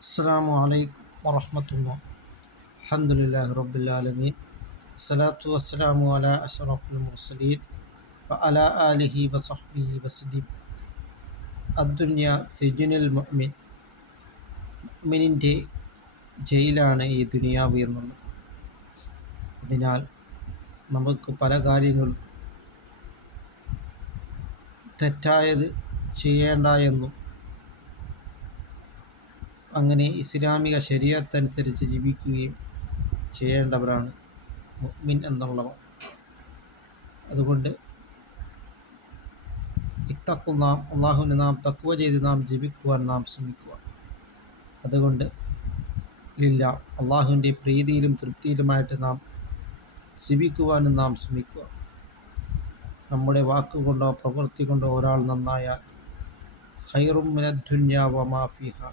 അസ്സലാമു അലൈക്കും വറഹ്മത്തുള്ളാഹി. അൽഹംദുലില്ലാഹി റബ്ബിൽ ആലമീൻ. അസ്സലാത്തു വസ്സലാമു അലാ അഷ്റഫിൽ മുർസലീൻ വഅലാ ആലിഹി വസഹ്ബിഹി വസല്ലം. അദ്ദുനിയ സിജ്നുൽ മുഅ്മിൻ. മുഅ്മിനിൻ്റെ ജയിലാണ് ഈ ദുനിയാവ് എന്നുള്ളത്. അതിനാൽ നമുക്ക് പല കാര്യങ്ങളും തെറ്റായത് ചെയ്യേണ്ട എന്നും അങ്ങനെ ഇസ്ലാമിക ശരീഅത്തനുസരിച്ച് ജീവിക്കുകയും ചെയ്യേണ്ടവരാണ് മുഅ്മിൻ എന്നുള്ളവർ. അതുകൊണ്ട് ഇത്തഖുല്ലാഹ്, അള്ളാഹുവിനെ നാം തഖ്വ ചെയ്ത് നാം ജീവിക്കുവാൻ നാം ശ്രമിക്കുക. അതുകൊണ്ട് ലില്ലാ, അള്ളാഹുവിൻ്റെ പ്രീതിയിലും തൃപ്തിയിലുമായിട്ട് നാം ജീവിക്കുവാനും നാം ശ്രമിക്കുക. നമ്മുടെ വാക്കുകൊണ്ടോ പ്രവൃത്തി കൊണ്ടോ ഒരാൾ നന്നായാൽ ഖൈറും മിനദ് ദുനിയാ വമാ ഫീഹാ,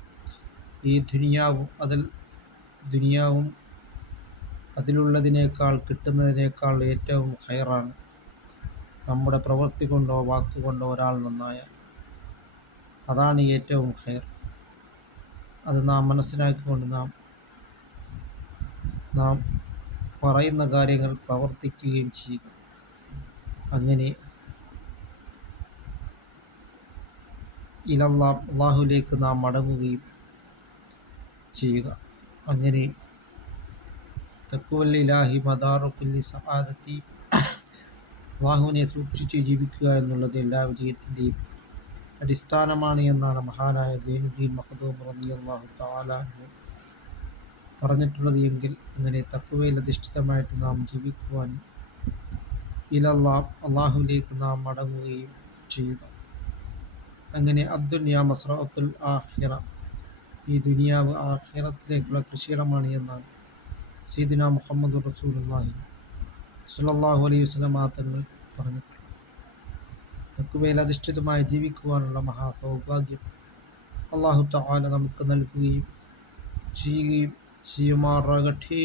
ഈ ദുനിയാവും അതിലുള്ളതിനേക്കാൾ കിട്ടുന്നതിനേക്കാൾ ഏറ്റവും ഖൈറാണ് നമ്മുടെ പ്രവൃത്തി കൊണ്ടോ വാക്കുകൊണ്ടോ ഒരാൾ നന്നായാൽ. അതാണ് ഏറ്റവും ഖൈർ. അത് നാം മനസ്സിലാക്കിക്കൊണ്ട് നാം പറയുന്ന കാര്യങ്ങൾ പ്രവർത്തിക്കുകയും ചെയ്യുക. അങ്ങനെ ഇലല്ലാഹ്, അള്ളാഹുവിലേക്ക് നാം മടങ്ങുകയും ചെയ്യുക. അങ്ങനെ തഖ്വൽ ഇലാഹി മദാറു കുല്ലി സആദത്തി, അള്ളാഹുവിനെ സൂക്ഷിച്ച് ജീവിക്കുക എന്നുള്ളത് എല്ലാ വിജയത്തിൻ്റെയും അടിസ്ഥാനമാണ് എന്നാണ് മഹാനായ സൈനുദ്ദീൻ മഖ്ദൂം റളിയല്ലാഹു തആല അൻഹു പറഞ്ഞിട്ടുള്ളത്. എങ്കിൽ അങ്ങനെ തഖ്വയിൽ അധിഷ്ഠിതമായിട്ട് നാം ജീവിക്കുവാനും ഇലല്ലാഹ്, അള്ളാഹുവിലേക്ക് നാം മടങ്ങുകയും ചെയ്യുക. അങ്ങനെ അദ്ദുനിയ മസ്റഅത്തുൽ ആഖിറ, ഈ ദുനിയാവ് ആഖിറത്തിലേക്കുള്ള കൃഷിയിടമാണ് എന്നാണ് സയ്യിദുനാ മുഹമ്മദ് റസൂലുള്ളാഹി സ്വല്ലല്ലാഹു അലൈഹി വസല്ലം തങ്ങൾ പറഞ്ഞിട്ടുള്ളത്. തഖ്വയിൽ അധിഷ്ഠിതമായി ജീവിക്കുവാനുള്ള മഹാസൗഭാഗ്യം അല്ലാഹു തആല നമുക്ക് നൽകുകയും ചെയ്യുമാറാകട്ടെ.